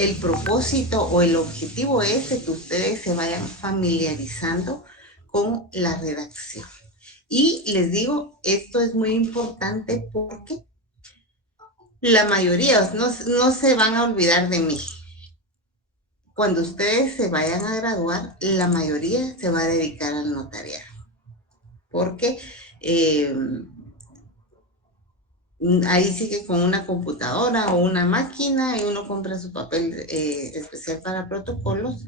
el propósito o el objetivo es de que ustedes se vayan familiarizando con la redacción. Y les digo, esto es muy importante porque la mayoría no se van a olvidar de mí. Cuando ustedes se vayan a graduar, la mayoría se va a dedicar al notariado. Porque eh, ahí sí que con una computadora o una máquina y uno compra su papel especial para protocolos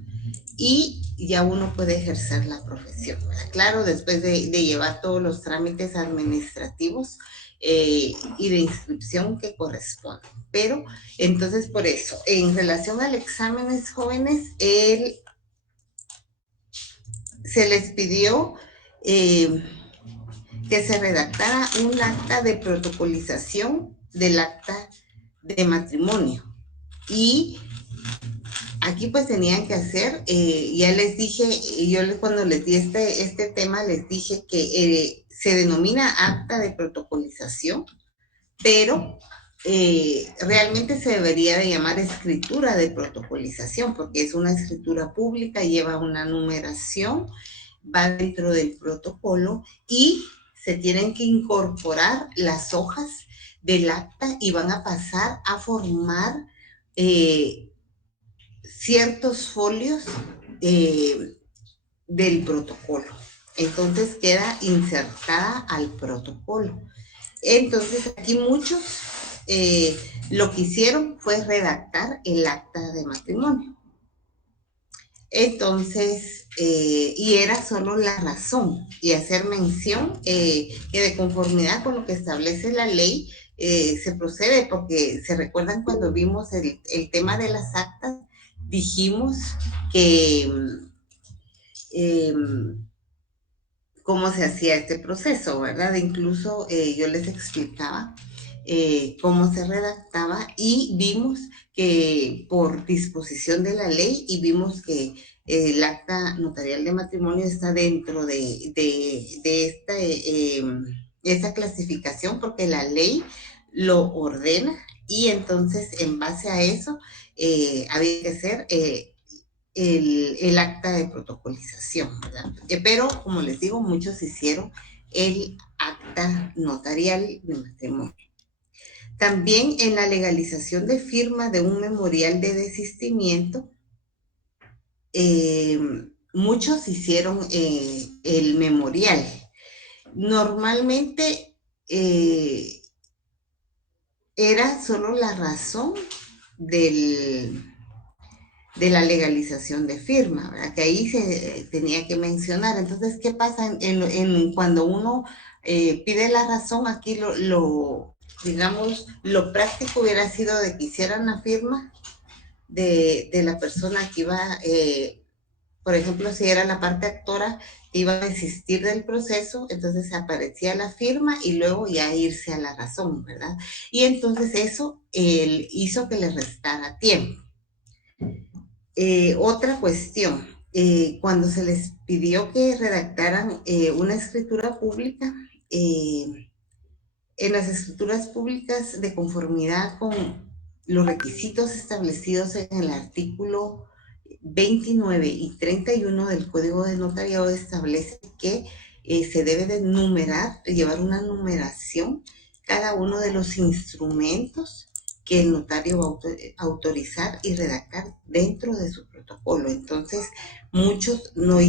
y ya uno puede ejercer la profesión, ¿verdad? Claro, después de llevar todos los trámites administrativos y de inscripción que corresponden. Pero entonces por eso, en relación al exámenes jóvenes, se les pidió eh, que se redactara un acta de protocolización del acta de matrimonio. Y aquí pues tenían que hacer, ya les dije, yo cuando les di este tema les dije que se denomina acta de protocolización, pero realmente se debería de llamar escritura de protocolización, porque es una escritura pública, lleva una numeración, va dentro del protocolo y se tienen que incorporar las hojas del acta y van a pasar a formar eh, ciertos folios eh, del protocolo. Entonces queda insertada al protocolo. Entonces aquí muchos lo que hicieron fue redactar el acta de matrimonio. Entonces, y era solo la razón y hacer mención que de conformidad con lo que establece la ley se procede, porque se recuerdan cuando vimos el tema de las actas, dijimos que eh, cómo se hacía este proceso, ¿verdad? Incluso yo les explicaba cómo se redactaba y vimos que por disposición de la ley y vimos que el acta notarial de matrimonio está dentro esta clasificación porque la ley lo ordena y entonces en base a eso había que hacer el acta de protocolización, ¿verdad? Pero, como les digo, muchos hicieron el acta notarial de matrimonio. También en la legalización de firma de un memorial de desistimiento, eh, muchos hicieron el memorial. Normalmente era solo la razón del, de la legalización de firma, ¿verdad? Que ahí se tenía que mencionar. Entonces, ¿qué pasa cuando uno pide la razón? Aquí digamos, lo práctico hubiera sido de que hicieran la firma de la persona que iba, por ejemplo, si era la parte actora, iba a desistir del proceso, entonces aparecía la firma y luego ya irse a la razón, ¿verdad? Y entonces eso hizo que le restara tiempo. Otra cuestión, cuando se les pidió que redactaran una escritura pública, en las escrituras públicas de conformidad con los requisitos establecidos en el artículo 29 y 31 del Código de Notariado establece que se debe de numerar, de llevar una numeración cada uno de los instrumentos que el notario va a autorizar y redactar dentro de su protocolo. Entonces, muchos no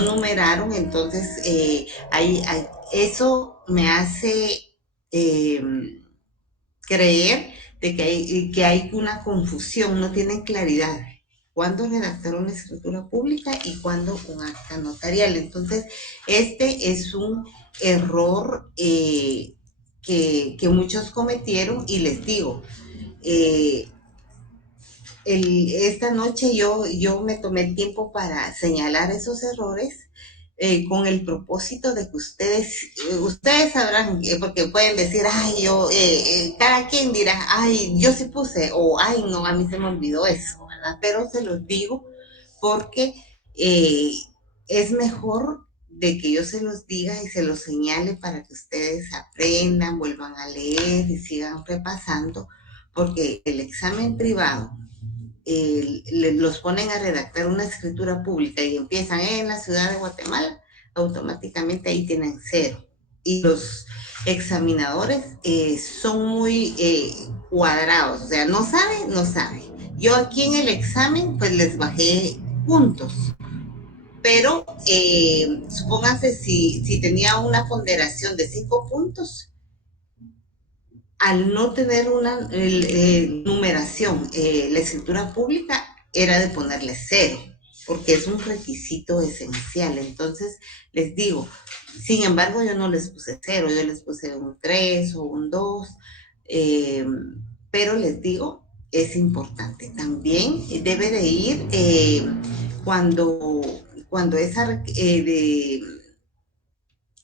numeraron, entonces eso me hace eh, creer de que hay una confusión, no tienen claridad cuándo redactar una escritura pública y cuándo un acta notarial. Entonces, este es un error que muchos cometieron y les digo, eh, esta noche yo me tomé el tiempo para señalar esos errores con el propósito de que ustedes sabrán, porque pueden decir, ay, cada quien dirá, ay, yo sí puse, o ay, no, a mí se me olvidó eso, ¿verdad? Pero se los digo porque eh, es mejor de que yo se los diga y se los señale para que ustedes aprendan, vuelvan a leer y sigan repasando, porque el examen privado los ponen a redactar una escritura pública y empiezan en la ciudad de Guatemala, automáticamente ahí tienen 0. Y los examinadores son muy cuadrados, o sea, no sabe, no sabe. Yo aquí en el examen, pues les bajé puntos, pero supóngase si tenía una ponderación de 5 puntos, al no tener una numeración, la escritura pública era de ponerle 0, porque es un requisito esencial. Entonces, les digo, sin embargo, yo no les puse 0, yo les puse un 3 o un 2, pero les digo, es importante. También debe de ir cuando esa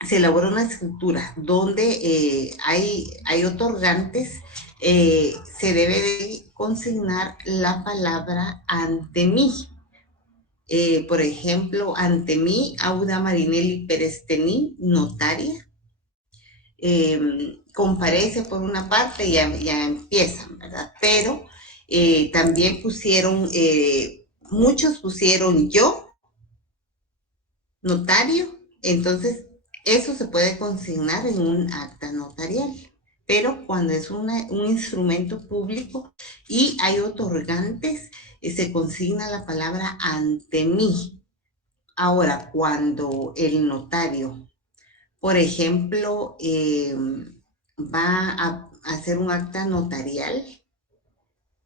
se elabora una escritura donde hay otorgantes, se debe de consignar la palabra ante mí. Por ejemplo, ante mí, Auda Marinelli Perestení, notaria, comparece por una parte y ya empiezan, ¿verdad? Pero también pusieron, muchos pusieron yo, notario, entonces eso se puede consignar en un acta notarial, pero cuando es un instrumento público y hay otorgantes, se consigna la palabra ante mí. Ahora, cuando el notario, por ejemplo, va a hacer un acta notarial,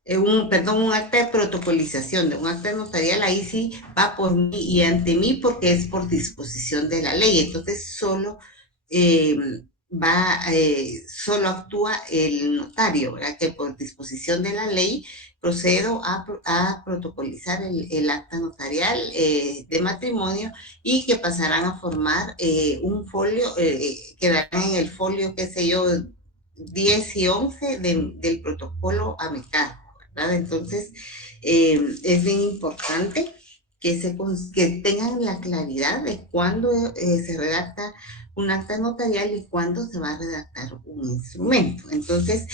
un acta de protocolización de un acta notarial, ahí sí va por mí y ante mí porque es por disposición de la ley. Entonces eh, solo actúa el notario, ¿verdad? Que por disposición de la ley procedo a protocolizar el acta notarial de matrimonio y que pasarán a formar un folio, quedarán en el folio, qué sé yo, 10 y 11 del protocolo a mi cargo. ¿Verdad? Entonces, es bien importante que tengan la claridad de cuándo se redacta un acta notarial y cuándo se va a redactar un instrumento. Entonces,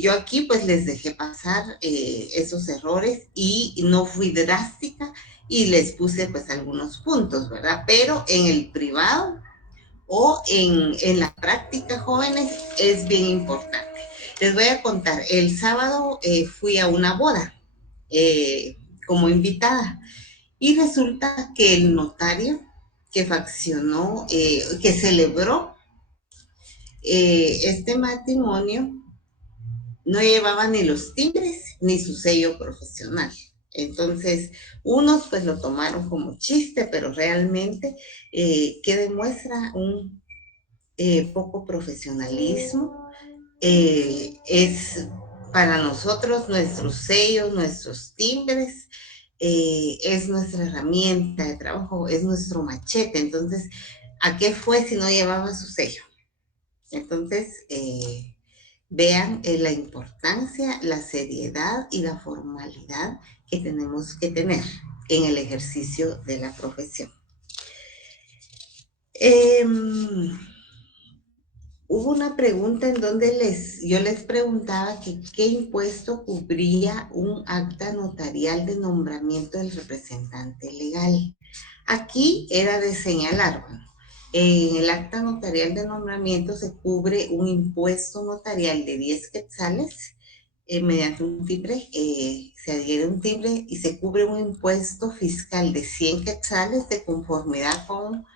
yo aquí pues les dejé pasar esos errores y no fui drástica y les puse pues algunos puntos, ¿verdad? Pero en el privado o en la práctica, jóvenes, es bien importante. Les voy a contar, el sábado fui a una boda como invitada y resulta que el notario que faccionó, que celebró este matrimonio, no llevaba ni los timbres ni su sello profesional. Entonces, unos pues lo tomaron como chiste, pero realmente que demuestra un poco profesionalismo. Es para nosotros nuestros sellos, nuestros timbres, es nuestra herramienta de trabajo, es nuestro machete. Entonces, ¿a qué fue si no llevaba su sello? Entonces, vean la importancia, la seriedad y la formalidad que tenemos que tener en el ejercicio de la profesión. Hubo una pregunta en donde yo les preguntaba que qué impuesto cubría un acta notarial de nombramiento del representante legal. Aquí era de señalar, bueno, en el acta notarial de nombramiento se cubre un impuesto notarial de 10 quetzales mediante un timbre, se adhiere un timbre y se cubre un impuesto fiscal de 100 quetzales de conformidad con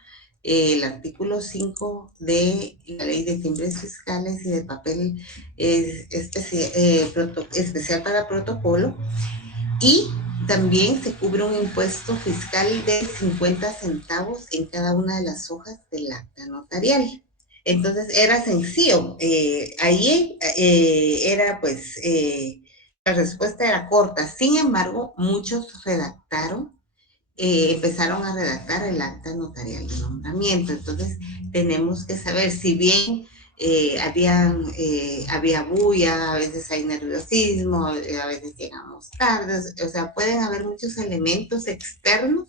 el artículo 5 de la ley de timbres fiscales y de papel especial para protocolo, y también se cubre un impuesto fiscal de 50 centavos en cada una de las hojas del acta notarial. Entonces era sencillo, ahí era pues, la respuesta era corta. Sin embargo, muchos empezaron a redactar el acta notarial de nombramiento. Entonces, tenemos que saber, si bien había bulla, a veces hay nerviosismo, a veces llegamos tarde, o sea, pueden haber muchos elementos externos,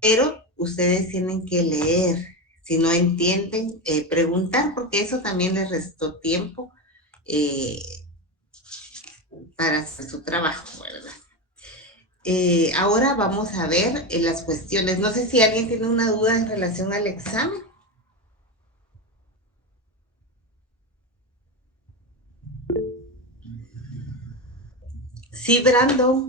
pero ustedes tienen que leer. Si no entienden, preguntar, porque eso también les restó tiempo. para hacer su trabajo, ¿verdad? Ahora vamos a ver las cuestiones. No sé si alguien tiene una duda en relación al examen. Sí, Brando.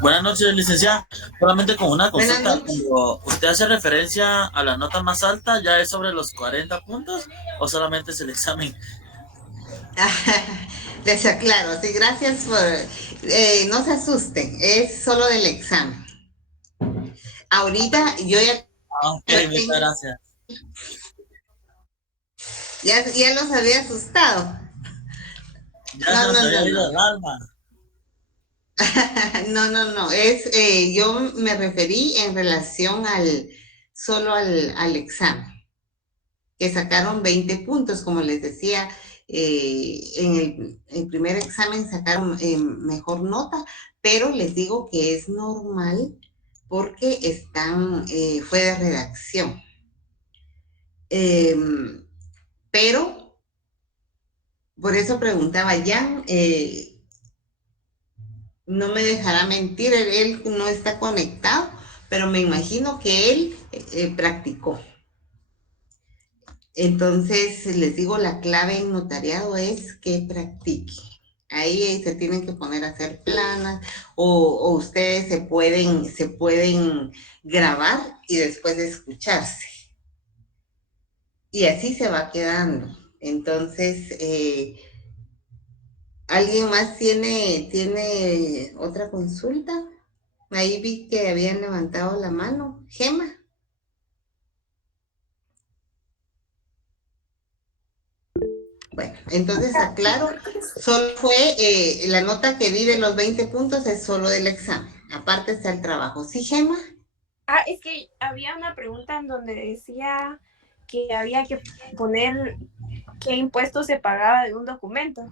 Buenas noches, licenciada. Solamente con una Buenas consulta. noches. Cuando usted hace referencia a la nota más alta, ¿ya es sobre los 40 puntos o solamente es el examen? Les aclaro, sí, gracias por... no se asusten, es solo del examen. Ahorita yo ya Ah, ok, muchas tengo, gracias. ya los había asustado. Ya se No, nos no, no, había no. ido el alma. No, no, no. Yo me referí en relación solo al examen, que sacaron 20 puntos, como les decía, en el primer examen sacaron mejor nota, pero les digo que es normal porque fue de redacción. Pero por eso preguntaba Jan, no me dejará mentir, él no está conectado, pero me imagino que él practicó. Entonces, les digo, la clave en notariado es que practique. Ahí se tienen que poner a hacer planas o ustedes se pueden grabar y después escucharse. Y así se va quedando. Entonces, ¿alguien más tiene otra consulta? Ahí vi que habían levantado la mano. Gema. Bueno, entonces aclaro, solo fue la nota que di de los 20 puntos es solo del examen. Aparte está el trabajo. ¿Sí, Gema? Es que había una pregunta en donde decía que había que poner qué impuesto se pagaba de un documento.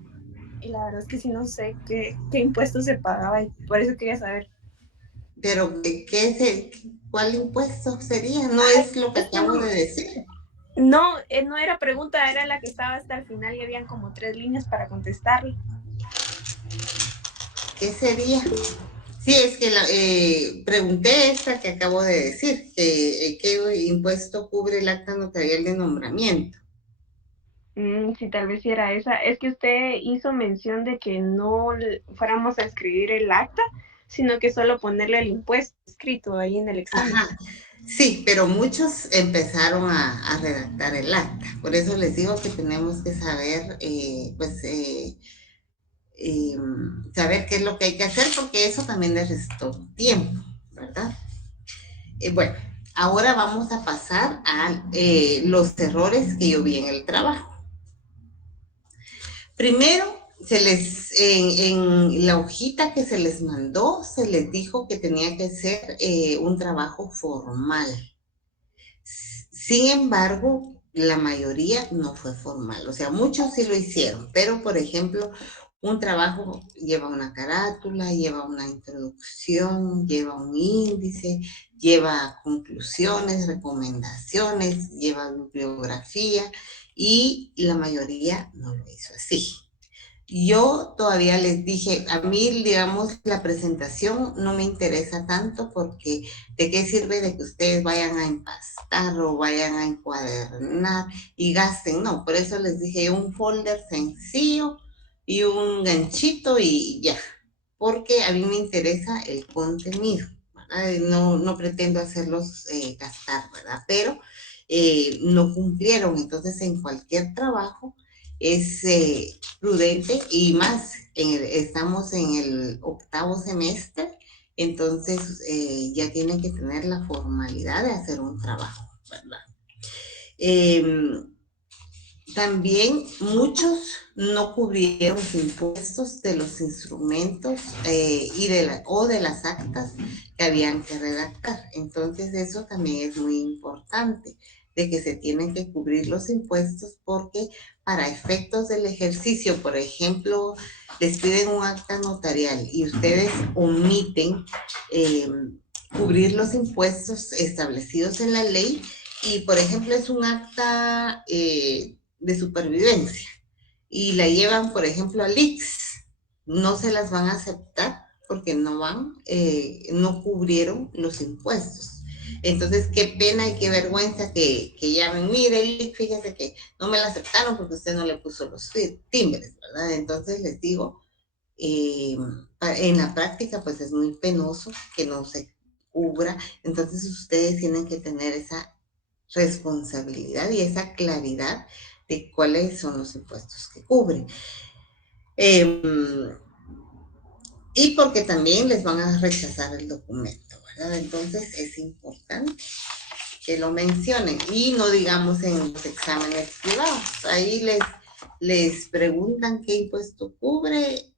Y la verdad es que sí no sé qué impuesto se pagaba y por eso quería saber. Pero ¿cuál impuesto sería? No Ay, es lo que es que acabo de decir. no, no era pregunta, era la que estaba hasta el final y habían como 3 líneas para contestarle. ¿Qué sería? Sí, es que pregunté esta que acabo de decir, que qué impuesto cubre el acta notarial de nombramiento. Sí, tal vez sí era esa. Es que usted hizo mención de que no fuéramos a escribir el acta, sino que solo ponerle el impuesto escrito ahí en el examen. Ajá, sí, pero muchos empezaron a redactar el acta. Por eso les digo que tenemos que saber, saber qué es lo que hay que hacer, porque eso también les restó tiempo, ¿verdad? Bueno, ahora vamos a pasar a los errores que yo vi en el trabajo. Primero, en la hojita que se les mandó, se les dijo que tenía que ser un trabajo formal. Sin embargo, la mayoría no fue formal, o sea, muchos sí lo hicieron, pero por ejemplo, un trabajo lleva una carátula, lleva una introducción, lleva un índice, lleva conclusiones, recomendaciones, lleva bibliografía y la mayoría no lo hizo así. Yo todavía les dije, a mí, digamos, la presentación no me interesa tanto porque ¿de qué sirve de que ustedes vayan a empastar o vayan a encuadernar y gasten? No, por eso les dije un folder sencillo y un ganchito y ya, porque a mí me interesa el contenido, ¿verdad? No, no pretendo hacerlos gastar, ¿verdad? Pero no cumplieron, entonces en cualquier trabajo es prudente y más, estamos en el 8º semestre, entonces ya tienen que tener la formalidad de hacer un trabajo, ¿verdad? Eh, También muchos no cubrieron los impuestos de los instrumentos o de las actas que habían que redactar. Entonces eso también es muy importante, de que se tienen que cubrir los impuestos porque para efectos del ejercicio, por ejemplo, les piden un acta notarial y ustedes omiten eh, cubrir los impuestos establecidos en la ley y, por ejemplo, es un acta de supervivencia y la llevan, por ejemplo, al IX, no se las van a aceptar porque no cubrieron los impuestos. Entonces, qué pena y qué vergüenza que llamen, mire, IX, fíjese que no me la aceptaron porque usted no le puso los timbres, ¿verdad? Entonces les digo, en la práctica pues es muy penoso que no se cubra, entonces ustedes tienen que tener esa responsabilidad y esa claridad de cuáles son los impuestos que cubren. Y porque también les van a rechazar el documento, ¿verdad? Entonces es importante que lo mencionen y no digamos en los exámenes privados. Ahí les preguntan qué impuesto cubre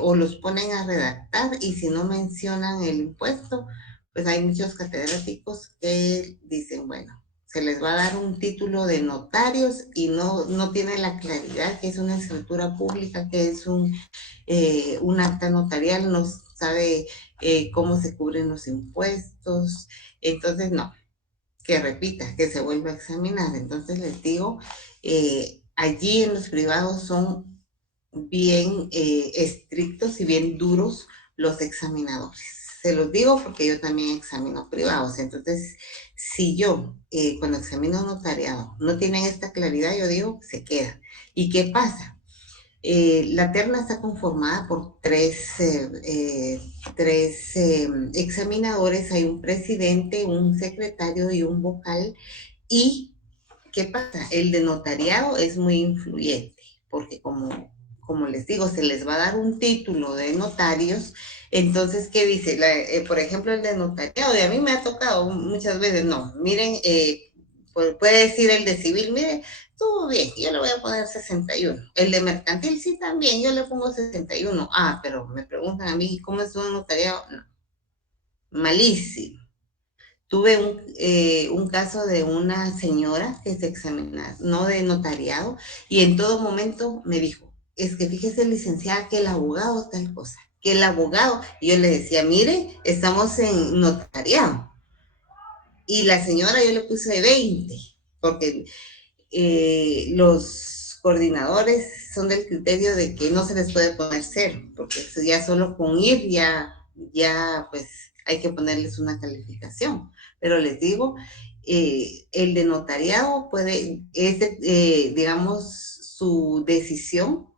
o los ponen a redactar y si no mencionan el impuesto, pues hay muchos catedráticos que dicen, bueno, se les va a dar un título de notarios y no tienen la claridad que es una escritura pública, que es un acta notarial, no sabe cómo se cubren los impuestos. Entonces, no, que repita, que se vuelva a examinar. Entonces les digo, allí en los privados son bien estrictos y bien duros los examinadores. Se los digo porque yo también examino privados. Entonces, si yo, cuando examino notariado, no tienen esta claridad, yo digo, se queda. ¿Y qué pasa? La terna está conformada por tres examinadores. Hay un presidente, un secretario y un vocal. ¿Y qué pasa? El de notariado es muy influyente, porque como les digo, se les va a dar un título de notarios. Entonces, ¿qué dice? Por ejemplo, el de notariado, y a mí me ha tocado muchas veces, no, miren, puede decir el de civil, mire, estuvo bien, yo le voy a poner 61. El de mercantil, sí, también, yo le pongo 61. Ah, pero me preguntan a mí, ¿cómo es un notariado? No, malísimo. Tuve un caso de una señora que se examinaba, no de notariado, y en todo momento me dijo, es que fíjese, licenciada, que el abogado es tal cosa, que el abogado, y yo le decía, mire, estamos en notariado. Y la señora yo le puse 20, porque los coordinadores son del criterio de que no se les puede poner 0, porque ya solo con ir ya pues hay que ponerles una calificación. Pero les digo, el de notariado digamos, su decisión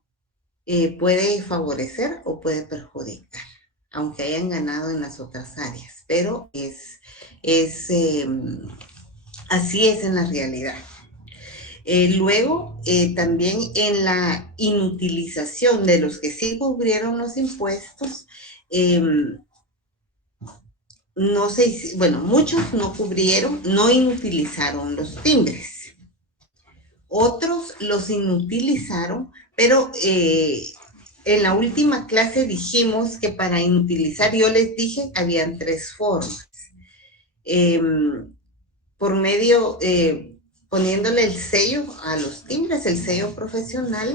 puede favorecer o puede perjudicar, aunque hayan ganado en las otras áreas, pero así es en la realidad. Luego, también en la inutilización de los que sí cubrieron los impuestos, no sé, bueno, muchos no cubrieron, no inutilizaron los timbres. Otros los inutilizaron, pero en la última clase dijimos que para inutilizar, yo les dije, habían 3 formas. Por medio, poniéndole el sello a los timbres, el sello profesional,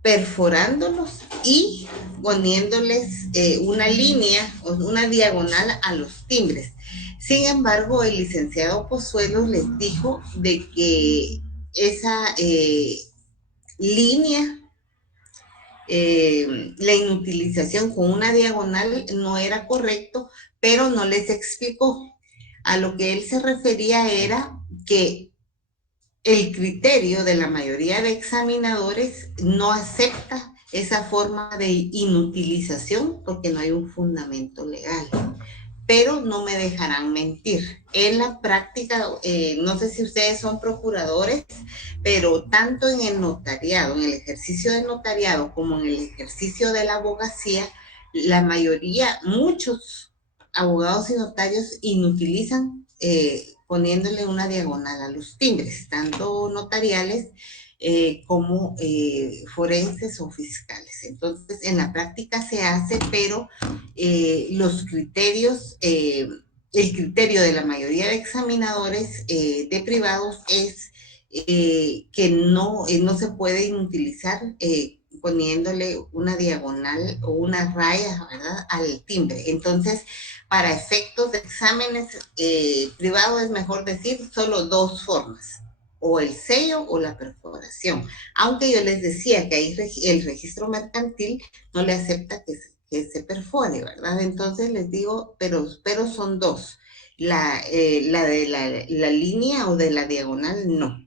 perforándolos y poniéndoles una línea o una diagonal a los timbres. Sin embargo, el licenciado Pozuelos les dijo de que esa línea, la inutilización con una diagonal no era correcto, pero no les explicó. A lo que él se refería era que el criterio de la mayoría de examinadores no acepta esa forma de inutilización porque no hay un fundamento legal. Pero no me dejarán mentir. En la práctica, no sé si ustedes son procuradores, pero tanto en el notariado, en el ejercicio del notariado, como en el ejercicio de la abogacía, la mayoría, muchos abogados y notarios inutilizan poniéndole una diagonal a los timbres, tanto notariales como forenses o fiscales. Entonces, en la práctica se hace, pero los criterios, el criterio de la mayoría de examinadores de privados es que no se puede inutilizar poniéndole una diagonal o una raya, ¿verdad?, al timbre. Entonces, para efectos de exámenes privados es mejor decir solo 2 formas. o el sello o la perforación. Aunque yo les decía que ahí el registro mercantil no le acepta que se perfore, ¿verdad? Entonces les digo, pero son dos. La de la línea o de la diagonal, no.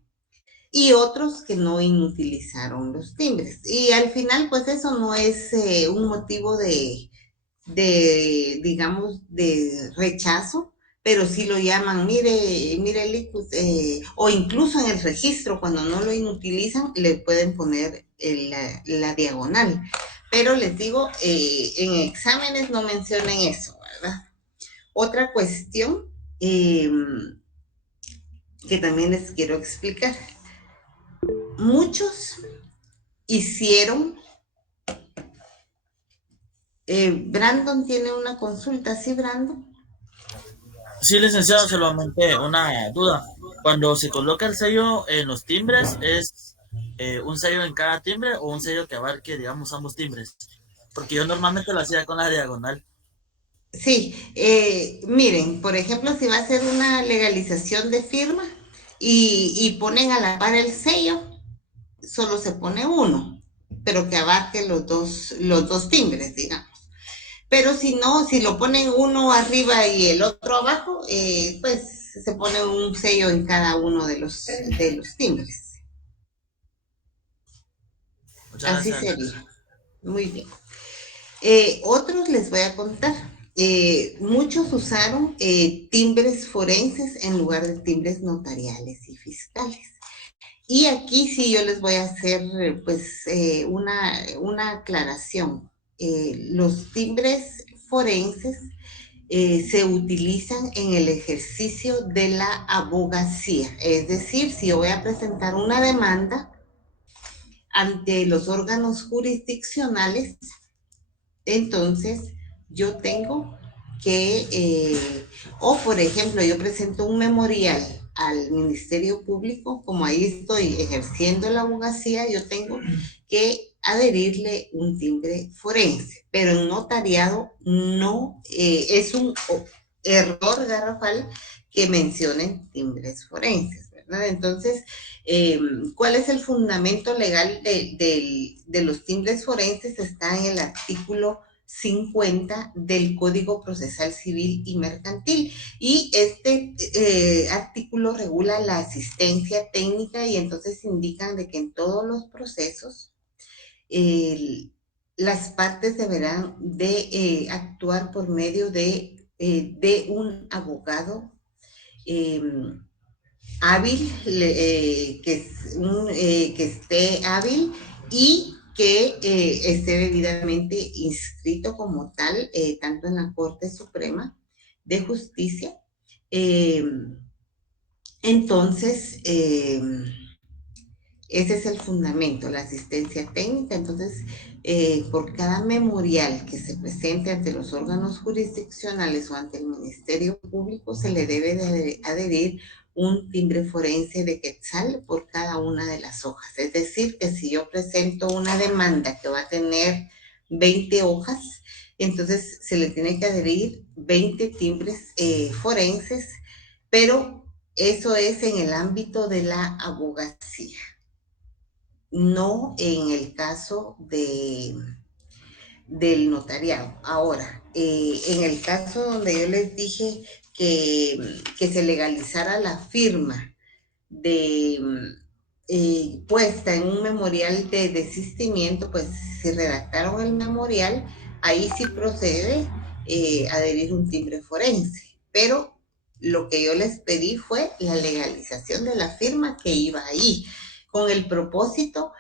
Y otros que no inutilizaron los timbres. Y al final, pues eso no es un motivo digamos, de rechazo, pero sí lo llaman, mire, Licus, o incluso en el registro, cuando no lo inutilizan, le pueden poner la diagonal. Pero les digo, en exámenes no mencionen eso, ¿verdad? Otra cuestión que también les quiero explicar. Muchos hicieron, Brandon tiene una consulta, ¿sí, Brandon? Sí, licenciado, solamente una duda. Cuando se coloca el sello en los timbres, ¿es un sello en cada timbre o un sello que abarque, digamos, ambos timbres? Porque yo normalmente lo hacía con la diagonal. Sí, miren, por ejemplo, si va a ser una legalización de firma y ponen a la par el sello, solo se pone uno, pero que abarque los dos timbres, digamos. Pero si no, si lo ponen uno arriba y el otro abajo, pues se pone un sello en cada uno de los timbres. Muchas Así gracias. sería. Muy bien. Otros les voy a contar. Muchos usaron timbres forenses en lugar de timbres notariales y fiscales. Y aquí sí yo les voy a hacer pues una aclaración. Los timbres forenses se utilizan en el ejercicio de la abogacía. Es decir, si yo voy a presentar una demanda ante los órganos jurisdiccionales, entonces yo tengo o por ejemplo, yo presento un memorial al Ministerio Público, como ahí estoy ejerciendo la abogacía, yo tengo que adherirle un timbre forense, pero en notariado no es un error garrafal que mencionen timbres forenses, ¿verdad? Entonces, ¿cuál es el fundamento legal de los timbres forenses? Está en el artículo 50 del Código Procesal Civil y Mercantil. Y este artículo regula la asistencia técnica y entonces indican de que en todos los procesos las partes deberán de actuar por medio de un abogado eh, hábil, que esté hábil y que esté debidamente inscrito como tal, tanto en la Corte Suprema de Justicia. Eh, entonces, ese es el fundamento, la asistencia técnica. Entonces, por cada memorial que se presente ante los órganos jurisdiccionales o ante el Ministerio Público, se le debe de adherir un timbre forense de quetzal por cada una de las hojas. Es decir, que si yo presento una demanda que va a tener 20 hojas, entonces se le tiene que adherir 20 timbres forenses, pero eso es en el ámbito de la abogacía, no en el caso del notariado. Ahora, en el caso donde yo les dije que se legalizara la firma de puesta en un memorial de desistimiento, pues si redactaron el memorial, ahí sí procede adherir un timbre forense. Pero lo que yo les pedí fue la legalización de la firma que iba ahí, con el propósito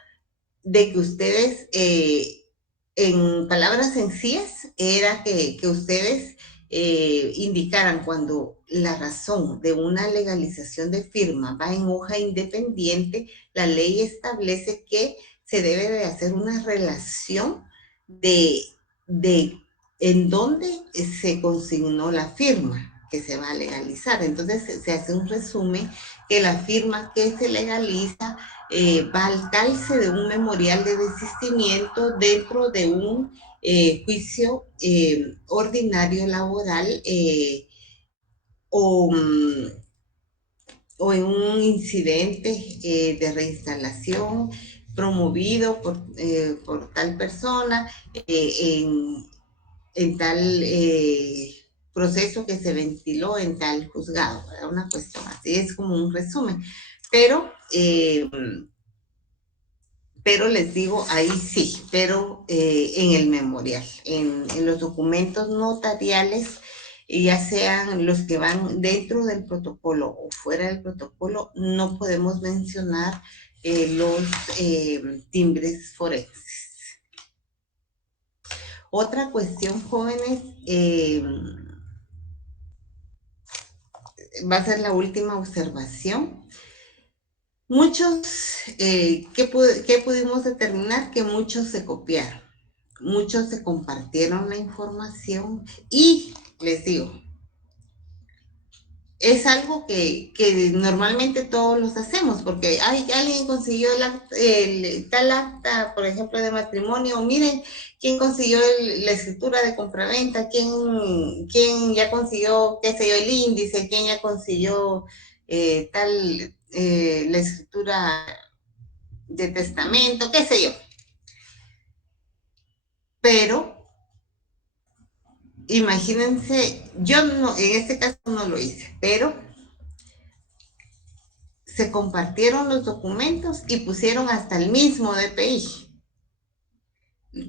de que ustedes, en palabras sencillas, era que ustedes indicaran cuando la razón de una legalización de firma va en hoja independiente, la ley establece que se debe de hacer una relación de, de en dónde se consignó la firma que se va a legalizar. Entonces se hace un resumen que la firma que se legaliza va al calce de un memorial de desistimiento dentro de un juicio ordinario laboral o o en un incidente de reinstalación promovido por tal persona en tal proceso que se ventiló en tal juzgado, ¿verdad? Una cuestión así, es como un resumen. Pero, pero les digo, ahí sí, pero en el memorial, en los documentos notariales, ya sean los que van dentro del protocolo o fuera del protocolo, no podemos mencionar los timbres forenses. Otra cuestión, jóvenes, va a ser la última observación. Muchos, ¿qué pudimos determinar? Que muchos se copiaron, muchos se compartieron la información y les digo, es algo que normalmente todos los hacemos, porque alguien consiguió tal acta, por ejemplo, de matrimonio, miren quién consiguió la escritura de compraventa, quién ya consiguió, qué sé yo, el índice, quién ya consiguió la escritura de testamento, qué sé yo. Pero imagínense, yo no, en este caso no lo hice, pero se compartieron los documentos y pusieron hasta el mismo DPI,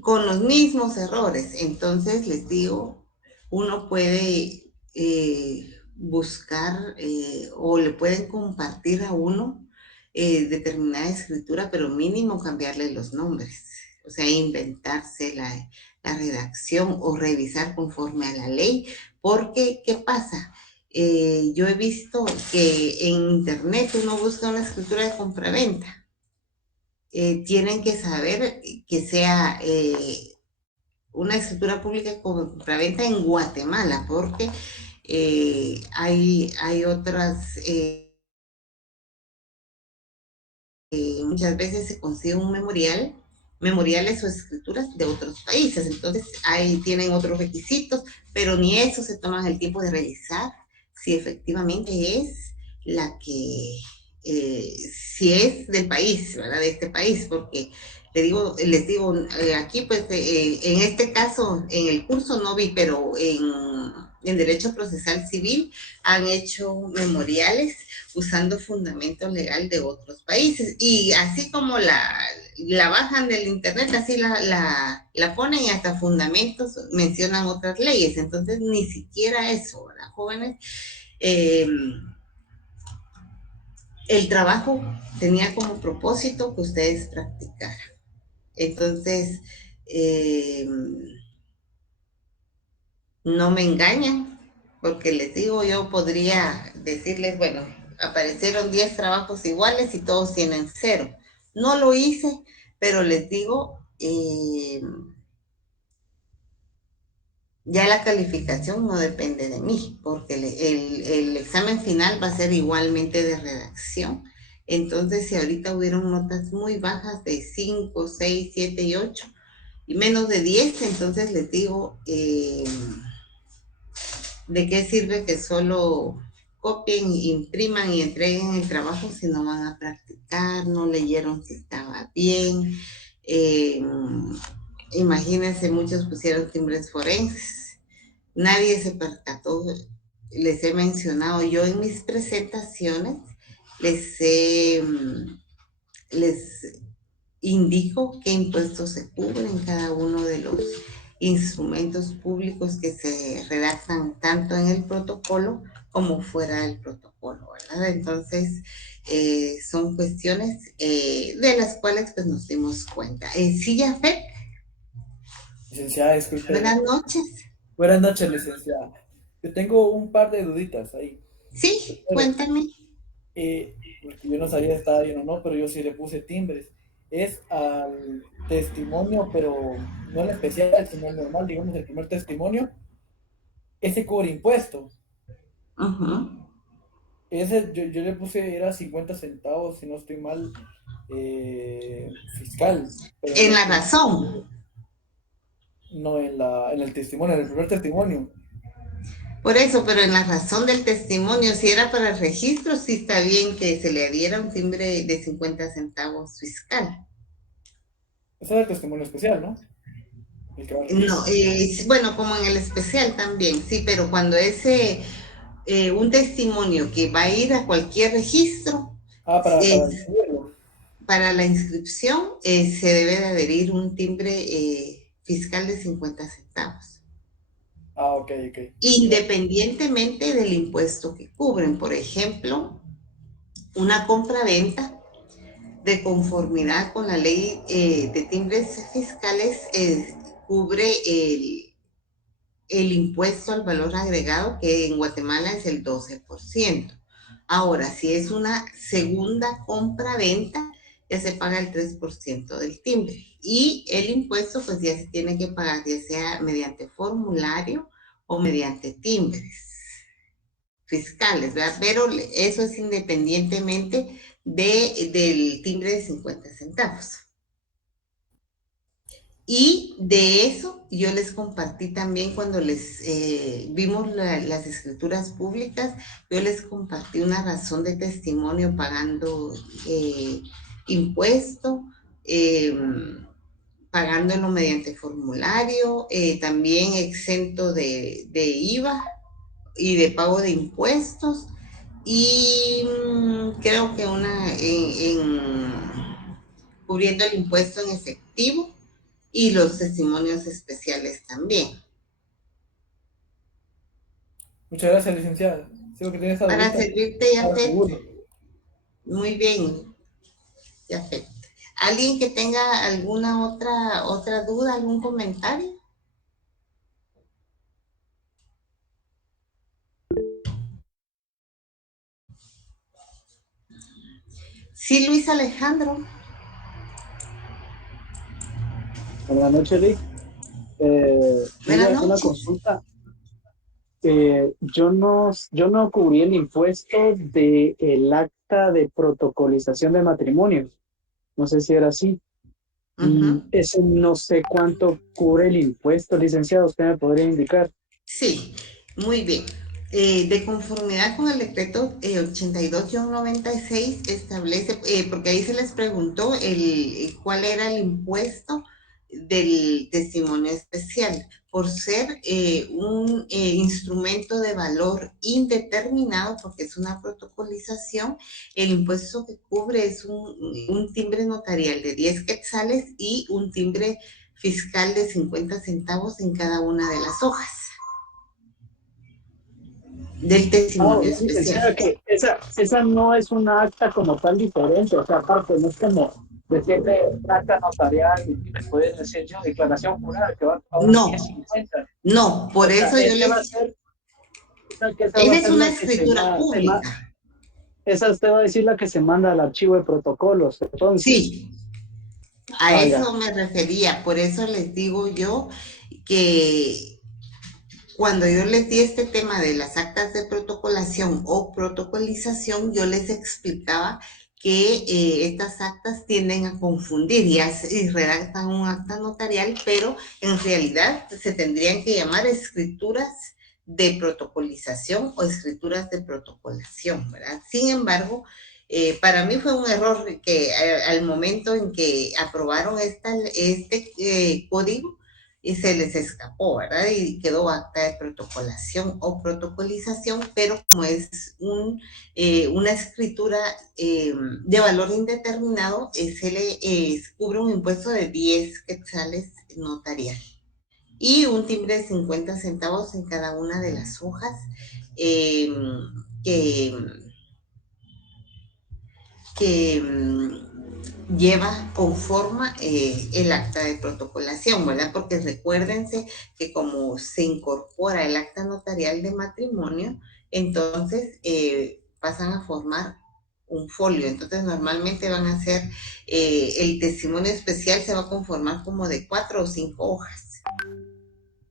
con los mismos errores. Entonces, les digo, uno puede buscar o le pueden compartir a uno determinada escritura, pero mínimo cambiarle los nombres. O sea, inventarse la redacción o revisar conforme a la ley. Porque, ¿qué pasa? Yo he visto que en internet uno busca una escritura de compraventa. Tienen que saber que sea una escritura pública de compraventa en Guatemala, porque hay otras, muchas veces se consigue un memoriales o escrituras de otros países, entonces ahí tienen otros requisitos, pero ni eso se toman el tiempo de revisar si efectivamente es la que, si es del país, ¿verdad? De este país, porque les digo, aquí pues en este caso, en el curso no vi, pero en Derecho Procesal Civil han hecho memoriales usando fundamento legal de otros países. Y así como la bajan del internet, así la ponen y hasta fundamentos mencionan otras leyes. Entonces, ni siquiera eso, ¿verdad, jóvenes? El trabajo tenía como propósito que ustedes practicaran. Entonces, no me engañan, porque les digo, yo podría decirles, bueno, aparecieron 10 trabajos iguales y todos tienen 0. No lo hice, pero les digo, ya la calificación no depende de mí, porque el examen final va a ser igualmente de redacción. Entonces, si ahorita hubieron notas muy bajas de 5, 6, 7 y 8, y menos de 10, entonces les digo, ¿de qué sirve que solo copien, impriman y entreguen el trabajo si no van a practicar, no leyeron si estaba bien? Imagínense, muchos pusieron timbres forenses, nadie se percató. Les he mencionado yo en mis presentaciones, les indico qué impuestos se cubren cada uno de los instrumentos públicos que se redactan tanto en el protocolo como fuera del protocolo, ¿verdad? Entonces, son cuestiones de las cuales pues nos dimos cuenta. Sí, Jafet. Licenciada, disculpe. Buenas noches. Buenas noches, licenciada. Yo tengo un par de duditas ahí. Sí, Pero, cuéntame. porque yo no sabía si estaba bien o no, pero yo sí le puse timbres. Es al testimonio, pero no el especial, sino el normal, digamos, el primer testimonio. Ese cubre impuesto. Uh-huh. Ese yo le puse, era 50 centavos, si no estoy mal, fiscal. Pero En no, la razón. no en el testimonio, en el primer testimonio. Por eso, pero en la razón del testimonio, si era para el registro, sí está bien que se le adhiera un timbre de 50 centavos fiscal. Ese es el testimonio especial, ¿no? El que va al No, registro. bueno, como en el especial también, sí, pero cuando es un testimonio que va a ir a cualquier registro, Ah, para eh, inscribirlo. para la inscripción se debe de adherir un timbre fiscal de 50 centavos, Ah, ok, ok. Ya. independientemente del impuesto que cubren. Por ejemplo, una compra-venta de conformidad con la ley de timbres fiscales cubre el impuesto al valor agregado, que en Guatemala es el 12%. Ahora, si es una segunda compra-venta, ya se paga el 3% del timbre. Y el impuesto, pues ya se tiene que pagar, ya sea mediante formulario o mediante timbres fiscales, ¿verdad? Pero eso es independientemente del timbre de 50 centavos. Y de eso yo les compartí también cuando les vimos las escrituras públicas, yo les compartí una razón de testimonio pagando impuesto, eh, pagándolo mediante formulario, también exento de IVA y de pago de impuestos. Y creo que cubriendo el impuesto en efectivo y los testimonios especiales también. Muchas gracias, licenciada. Si lo que tiene esa Para dudita, servirte, para Jafet, seguro. muy bien, Jafet. ¿Alguien que tenga alguna otra duda, algún comentario? Sí, Luis Alejandro. Buenas noches, Rick. Buenas Mira, una noches. consulta. Yo no cubrí el impuesto del acta de protocolización de matrimonio. No sé si era así. Y Ujú. ese no sé cuánto cubre el impuesto, licenciado. ¿Usted me podría indicar? Sí, muy bien. De conformidad con el decreto 82-96 establece, porque ahí se les preguntó cuál era el impuesto del testimonio especial, por ser un instrumento de valor indeterminado, porque es una protocolización, el impuesto que cubre es un timbre notarial de 10 quetzales y un timbre fiscal de 50 centavos en cada una de las hojas del Ah, testimonio licenciada, especial. que esa no es una acta como tal diferente. O sea, aparte, no es como decirle acta notarial y me pueden decir yo declaración jurada que va a cobrar No, 10.50. no, por O sea, eso yo ese va a les... ser, o sea, que esa va Esa a es ser una la que escritura pública. esa usted va a decir la que se manda al archivo de protocolos, entonces. Sí, a Ah, ya. eso me refería. Por eso les digo yo que cuando yo les di este tema de las actas de protocolación o protocolización, yo les explicaba que estas actas tienden a confundir y redactan un acta notarial, pero en realidad se tendrían que llamar escrituras de protocolización o escrituras de protocolación, ¿verdad? Sin embargo, para mí fue un error que al momento en que aprobaron este código, y se les escapó, ¿verdad? Y quedó acta de protocolación o protocolización, pero como es una escritura de valor indeterminado, se le cubre un impuesto de 10 quetzales notarial y un timbre de 50 centavos en cada una de las hojas eh, que, que lleva conforma el acta de protocolación, ¿verdad? Porque recuérdense que como se incorpora el acta notarial de matrimonio, entonces pasan a formar un folio. Entonces normalmente van a ser, el testimonio especial se va a conformar como de 4 o 5 hojas.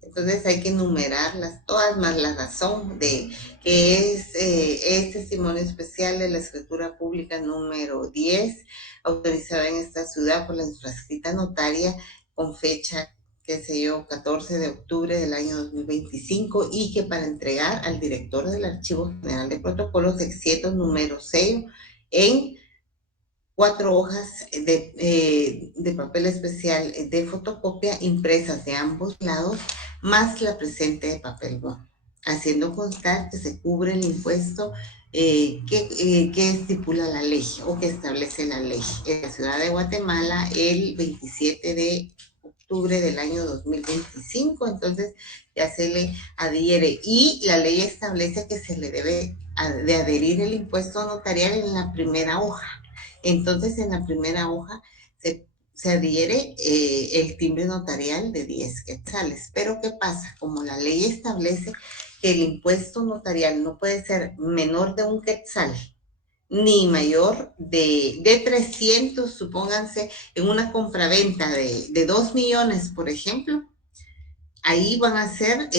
Entonces hay que enumerarlas todas, más la razón de que es testimonio especial de la escritura pública número 10, autorizada en esta ciudad por la infrascrita notaria con fecha qué sé yo, 14 de octubre del año 2025 y que para entregar al director del Archivo General de Protocolos, excepto número sello en 4 hojas de papel especial de fotocopia impresas de ambos lados, más la presente de papel bond, haciendo constar que se cubre el impuesto que estipula la ley o que establece la ley en la ciudad de Guatemala el 27 de octubre del año 2025, entonces ya se le adhiere y la ley establece que se le debe de adherir el impuesto notarial en la primera hoja. Entonces, en la primera hoja se adhiere el timbre notarial de 10 quetzales. Pero, ¿qué pasa? Como la ley establece que el impuesto notarial no puede ser menor de 1 quetzal, ni mayor de 300, supónganse, en una compraventa de 2 millones, por ejemplo, ahí van a ser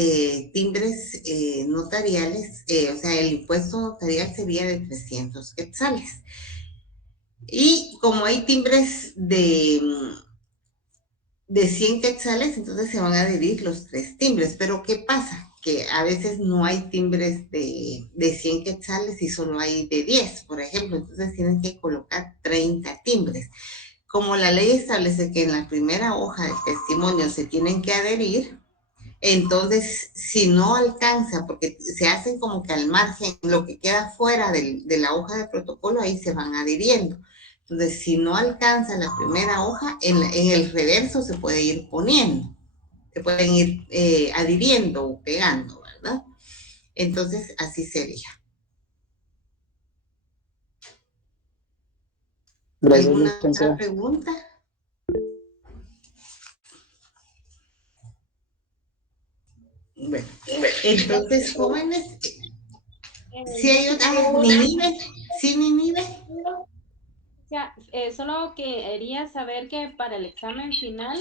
timbres notariales, o sea, el impuesto notarial sería de 300 quetzales. Y como hay timbres de 100 quetzales, entonces se van a adherir los 3 timbres. Pero ¿qué pasa? Que a veces no hay timbres de 100 quetzales y solo hay de 10, por ejemplo. Entonces tienen que colocar 30 timbres. Como la ley establece que en la primera hoja de testimonio se tienen que adherir, entonces si no alcanza, porque se hacen como que al margen, lo que queda fuera de la hoja de protocolo, ahí se van adhiriendo. Entonces, si no alcanza la primera hoja, en el reverso se puede ir poniendo, se pueden ir adhiriendo o pegando, ¿verdad? Entonces, así sería. Gracias, ¿Alguna otra licenciada. pregunta? Bueno, entonces, jóvenes, si hay otra, Ninive, sí, Ninive. O sea, solo quería saber que para el examen final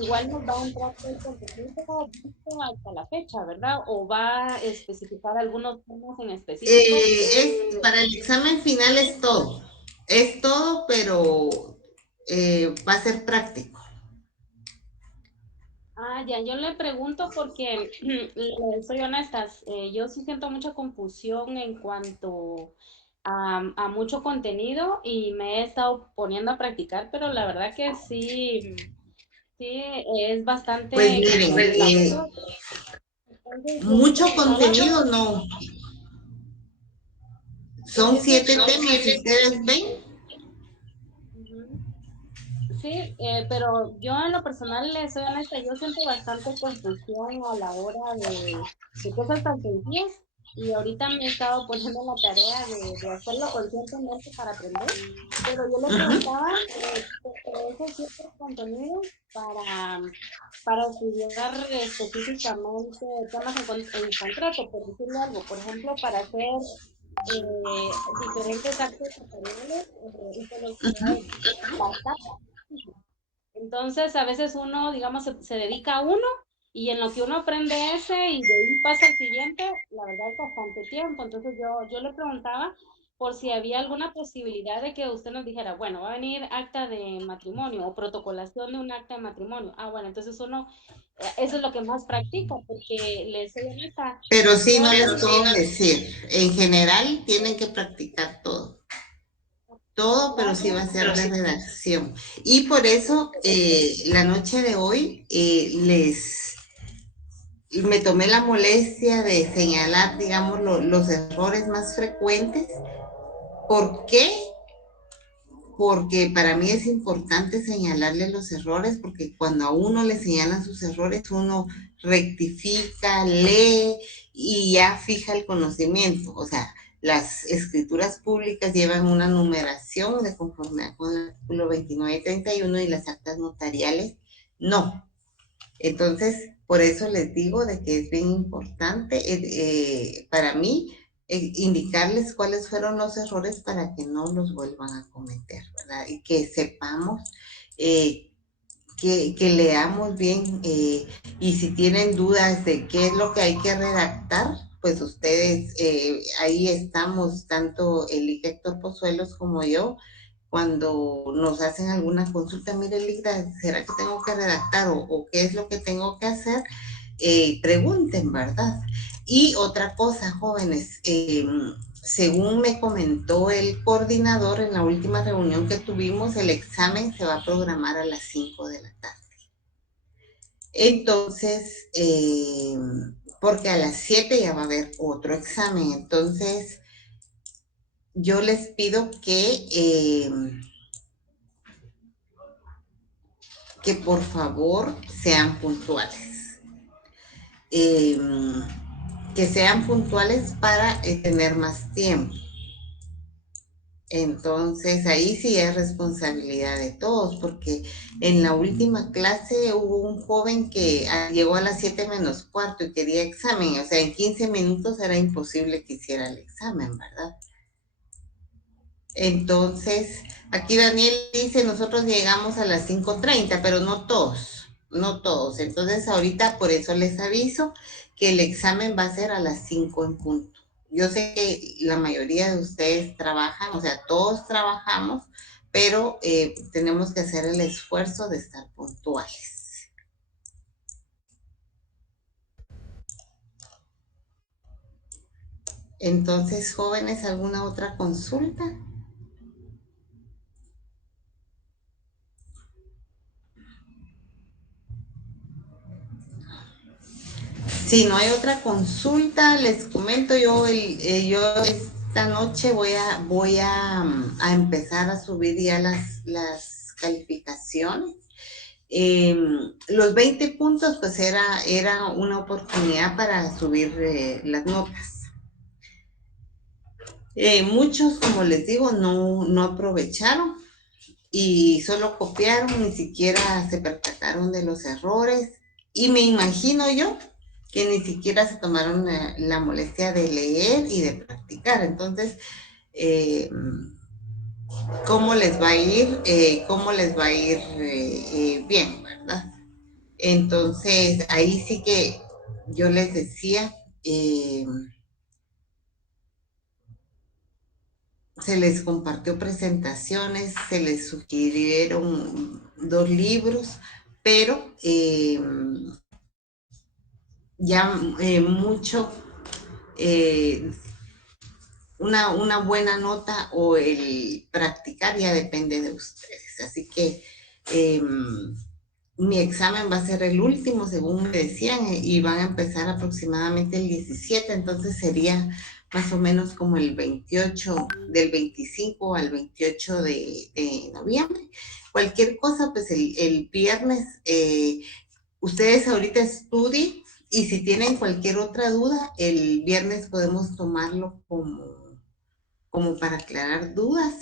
igual nos va a entrar todo el contenido visto hasta la fecha, ¿verdad? ¿O va a especificar algunos temas en específico? Para el examen final es todo, pero va a ser práctico. Ah, ya, yo le pregunto porque, soy honesta, yo sí siento mucha confusión en cuanto a mucho contenido y me he estado poniendo a practicar, pero la verdad que sí, sí, es bastante Pues miren, complicado. Entonces, yo le mucho preguntaba, contenido no. Son 7 temas, si ustedes ven. ujú, sí, pero yo en lo personal, le soy honesta, yo siento bastante confusión a la hora de cosas tan sencillas y ahorita me he estado poniendo en la tarea de hacerlo conscientemente para aprender, pero yo le preguntaba sobre esos ciertos contenidos para estudiar específicamente temas en concreto, por decirle algo, por ejemplo, para hacer diferentes actos notariales y coleccionar bastante. Entonces, a veces uno, digamos, se dedica a uno y en lo que uno aprende ese y de ahí pasa al siguiente, la verdad es bastante tiempo. Entonces, yo le preguntaba por si había alguna posibilidad de que usted nos dijera, bueno, va a venir acta de matrimonio o protocolación de un acta de matrimonio. Ah, bueno, entonces uno, eso es lo que más practica, porque le soy honesta. Pero sí, no Yo les puedo decir. En general, tienen que practicar todo, pero sí va a ser de redacción. Y por eso, la noche de hoy, me tomé la molestia de señalar, digamos, los errores más frecuentes. ¿Por qué? Porque para mí es importante señalarle los errores, porque cuando a uno le señalan sus errores, uno rectifica, lee y ya fija el conocimiento. O sea, las escrituras públicas llevan una numeración de conformidad con el artículo 29 y 31 y las actas notariales no. Entonces, por eso les digo de que es bien importante para mí indicarles cuáles fueron los errores para que no los vuelvan a cometer, ¿verdad? Y que sepamos, que leamos bien y si tienen dudas de qué es lo que hay que redactar, pues ustedes, ahí estamos, tanto el Héctor Pozuelos como yo, cuando nos hacen alguna consulta, mire, Ligda, ¿será que tengo que redactar o qué es lo que tengo que hacer? Pregunten, ¿verdad? Y otra cosa, jóvenes, según me comentó el coordinador en la última reunión que tuvimos, el examen se va a programar a las 5 de la tarde. Entonces, porque a las 7 ya va a haber otro examen. Entonces, yo les pido que por favor sean puntuales. Que sean puntuales para tener más tiempo. Entonces, ahí sí es responsabilidad de todos, porque en la última clase hubo un joven que llegó a las 7 menos cuarto y quería examen. O sea, en 15 minutos era imposible que hiciera el examen, ¿verdad? Entonces, aquí Daniel dice, nosotros llegamos a las 5:30, pero no todos, no todos. Entonces, ahorita por eso les aviso que el examen va a ser a las 5 en punto. Yo sé que la mayoría de ustedes trabajan, o sea, todos trabajamos, pero tenemos que hacer el esfuerzo de estar puntuales. Entonces, jóvenes, ¿alguna otra consulta? Si no hay otra consulta, les comento, yo esta noche voy a empezar a subir ya las calificaciones. Los 20 puntos pues era una oportunidad para subir las notas. Muchos, como les digo, no aprovecharon y solo copiaron, ni siquiera se percataron de los errores. Y me imagino yo que ni siquiera se tomaron la molestia de leer y de practicar. Entonces, ¿cómo les va a ir? ¿Cómo les va a ir bien, verdad? Entonces, ahí sí que yo les decía, se les compartió presentaciones, se les sugirieron 2 libros, pero ya mucho, una buena nota o el practicar ya depende de ustedes. Así que mi examen va a ser el último, según me decían, y van a empezar aproximadamente el 17, entonces sería más o menos como el 28, del 25 al 28 de noviembre. Cualquier cosa, pues el viernes, ustedes ahorita estudien, y si tienen cualquier otra duda, el viernes podemos tomarlo como para aclarar dudas,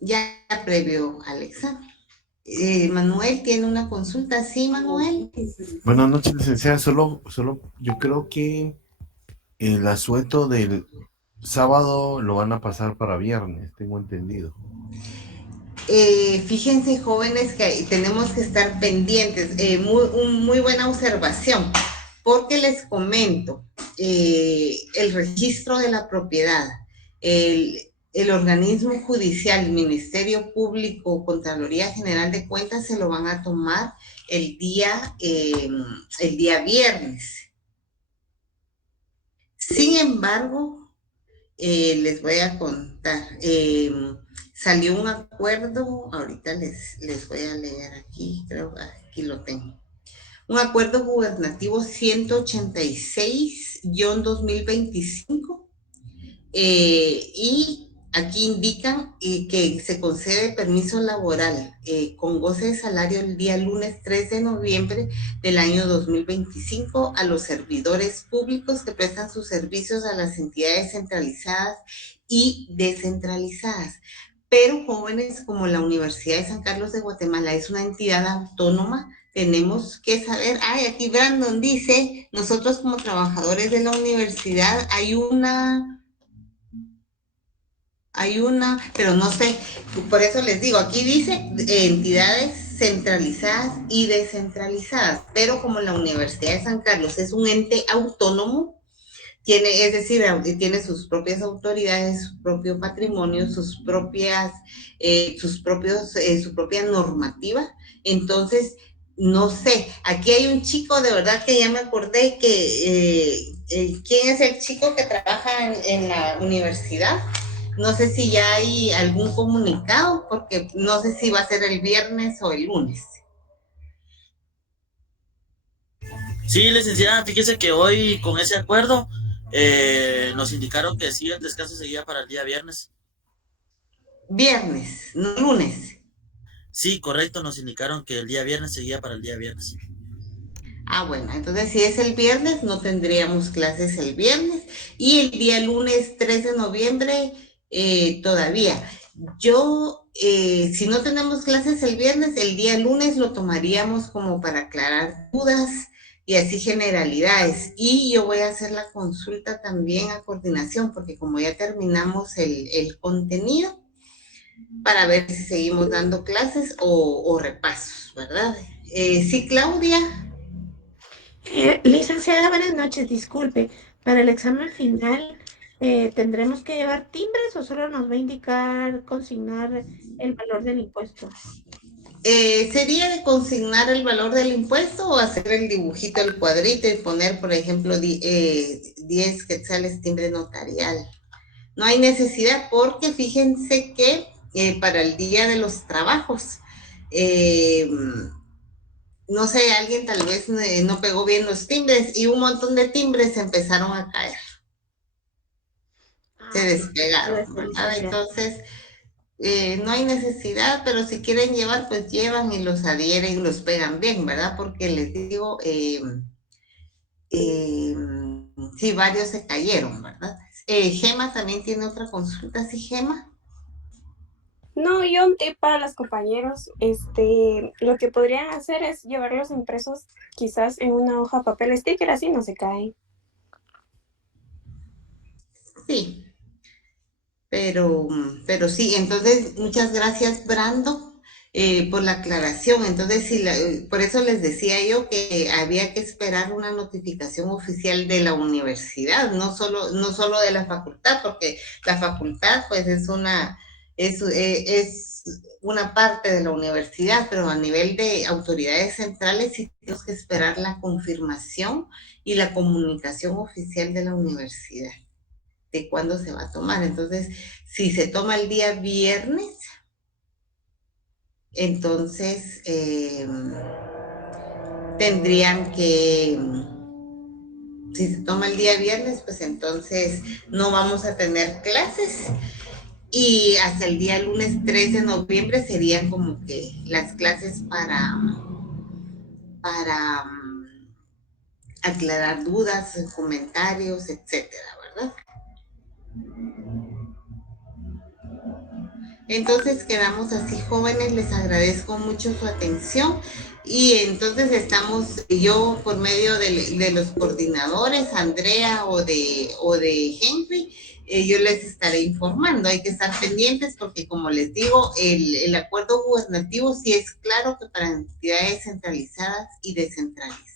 ya previo al examen. Manuel tiene una consulta, ¿sí, Manuel? Buenas noches, licenciada. Solo, yo creo que el asueto del sábado lo van a pasar para viernes, tengo entendido. Fíjense, jóvenes, que tenemos que estar pendientes. Muy buena observación, porque les comento, el registro de la propiedad, el organismo judicial, el Ministerio Público, Contraloría General de Cuentas, se lo van a tomar el día viernes. Sin embargo, les voy a contar, salió un acuerdo, ahorita les voy a leer aquí, creo que aquí lo tengo. Un acuerdo gubernativo 186-2025, y aquí indican que se concede permiso laboral con goce de salario el día lunes 3 de noviembre del año 2025 a los servidores públicos que prestan sus servicios a las entidades centralizadas y descentralizadas. Pero, jóvenes, como la Universidad de San Carlos de Guatemala es una entidad autónoma, tenemos que saber, aquí Brandon dice, nosotros como trabajadores de la universidad hay una, pero no sé, por eso les digo, aquí dice entidades centralizadas y descentralizadas, pero como la Universidad de San Carlos es un ente autónomo, tiene, es decir, tiene sus propias autoridades, su propio patrimonio, su propia normativa. Entonces, no sé, aquí hay un chico, de verdad que ya me acordé ¿quién es el chico que trabaja en la universidad? No sé si ya hay algún comunicado, porque no sé si va a ser el viernes o el lunes. Sí, licenciada, fíjese que hoy con ese acuerdo nos indicaron que sí, el descanso seguía para el día viernes. Viernes, no lunes. Sí, correcto, nos indicaron que el día viernes seguía para el día viernes. Ah, bueno, entonces si es el viernes, no tendríamos clases el viernes. Y el día lunes 3 de noviembre todavía. Si no tenemos clases el viernes, el día lunes lo tomaríamos como para aclarar dudas y así generalidades. Y yo voy a hacer la consulta también a coordinación, porque como ya terminamos el contenido, para ver si seguimos dando clases o repasos, ¿verdad? Sí, Claudia. Licenciada, buenas noches. Disculpe, para el examen final, ¿tendremos que llevar timbres o solo nos va a indicar consignar el valor del impuesto? ¿Sería de consignar el valor del impuesto o hacer el dibujito, el cuadrito y poner, por ejemplo, 10 quetzales timbre notarial? No hay necesidad porque fíjense que para el día de los trabajos, no sé, alguien tal vez no pegó bien los timbres y un montón de timbres empezaron a caer. Se despegaron, ¿verdad? Entonces, no hay necesidad, pero si quieren llevar, pues llevan y los adhieren y los pegan bien, ¿verdad? Porque les digo, sí, varios se cayeron, ¿verdad? Gema también tiene otra consulta, ¿sí, Gema? No, yo un tip para los compañeros, lo que podrían hacer es llevarlos impresos quizás en una hoja papel sticker, así no se caen. Sí, pero sí, entonces muchas gracias, Brando, por la aclaración. Entonces, por eso les decía yo que había que esperar una notificación oficial de la universidad, no solo de la facultad, porque la facultad pues es una parte de la universidad, pero a nivel de autoridades centrales sí tenemos que esperar la confirmación y la comunicación oficial de la universidad de cuándo se va a tomar. Entonces, si se toma el día viernes, entonces tendrían que, si se toma el día viernes, pues entonces no vamos a tener clases y hasta el día lunes 3 de noviembre serían como que las clases para aclarar dudas, comentarios, etcétera, ¿verdad? Entonces quedamos así, jóvenes, les agradezco mucho su atención y entonces estamos, yo por medio de los coordinadores, Andrea o de Henry, yo les estaré informando. Hay que estar pendientes porque, como les digo, el acuerdo gubernativo sí es claro que para entidades centralizadas y descentralizadas.